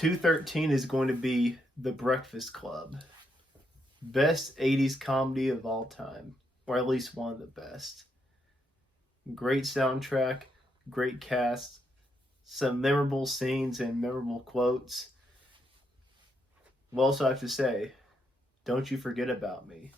213 is going to be The Breakfast Club. Best 80s comedy of all time, or at least one of the best. Great soundtrack, great cast, some memorable scenes and memorable quotes. We'll also have to say, don't you forget about me.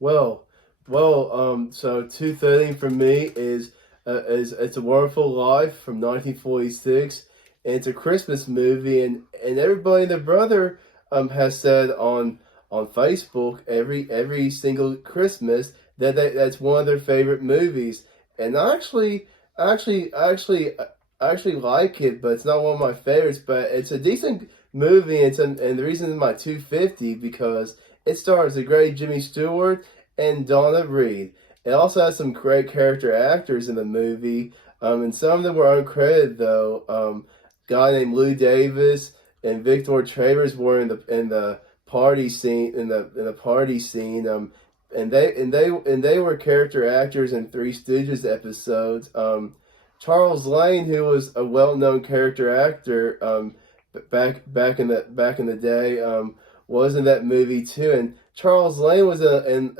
So 213 for me is It's a Wonderful Life from 1946, and it's a Christmas movie, and everybody and their brother has said on Facebook every single Christmas that's one of their favorite movies, and I actually like it, but it's not one of my favorites. But it's a decent movie, and the reason it's my 250 because it stars the great Jimmy Stewart and Donna Reed. It also has some great character actors in the movie, and some of them were uncredited though. Guy named Lou Davis and Victor Travers were in the party scene and they were character actors in Three Stooges episodes. Charles Lane, who was a well-known character actor back in the day, was in that movie too. And Charles Lane was in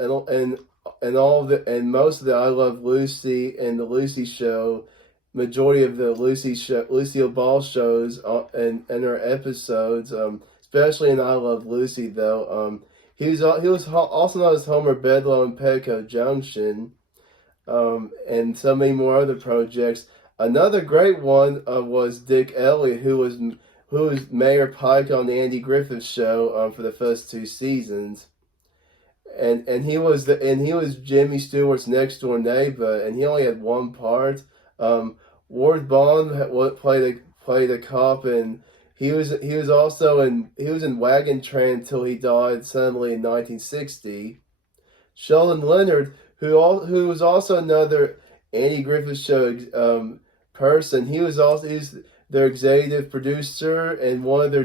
most of the I Love Lucy and the Lucy Show, majority of the Lucille Ball shows and her episodes, especially in I Love Lucy though. He was also known as Homer Bedloe in Petco Junction, and so many more other projects. Another great one was Dick Elliott, who was Mayor Pike on the Andy Griffith Show for the first two seasons, and he was Jimmy Stewart's next door neighbor, and he only had one part. Ward Bond played a cop, and he was in Wagon Train until he died suddenly in 1960. Sheldon Leonard, who was also another Andy Griffith Show person, he was their executive producer and one of their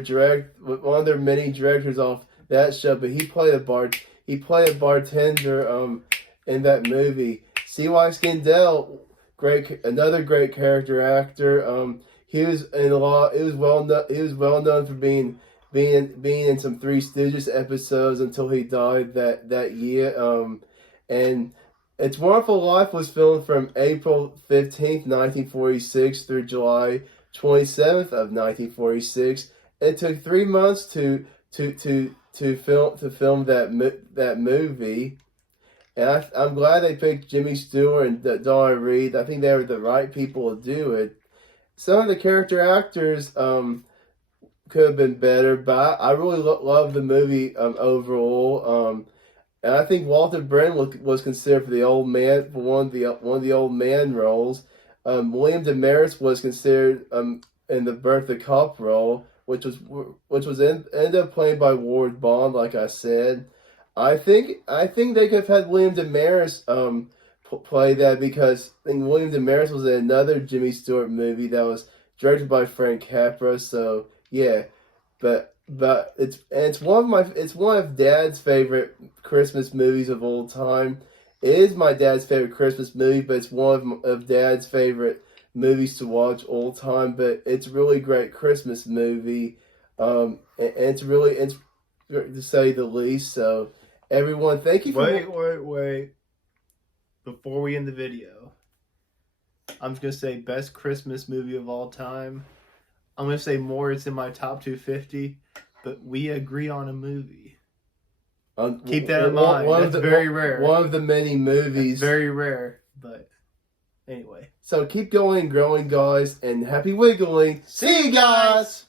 many directors off that show. But he played a bartender in that movie. C.Y. Skindell, another great character actor. He was in a lot. He was well known for being in some Three Stooges episodes until he died that year. And It's Wonderful Life was filmed from April 15th, 1946 through July 27th of 1946. It took 3 months to film that movie. And I'm glad they picked Jimmy Stewart and Donna Reed. I think they were the right people to do it. Some of the character actors could have been better, but I really love the movie overall. And I think Walter Brennan was considered for the old man for one of the old man roles. William Demaris was considered in the Bertha Cop role, which was ended up played by Ward Bond, like I said. I think they could have had William Demaris play that, because William Demaris was in another Jimmy Stewart movie that was directed by Frank Capra. So yeah, but it's one of Dad's favorite Christmas movies of all time. It is my dad's favorite Christmas movie, but it's one of Dad's favorite movies to watch all time. But it's a really great Christmas movie, and it's to say the least. So everyone, thank you for wait. Before we end the video, I'm just going to say best Christmas movie of all time. I'm going to say more, it's in my top 250, but we agree on a movie. Keep that in mind. That's very rare. One of the many movies. That's very rare, but anyway. So keep going and growing, guys, and happy wiggling. See you guys!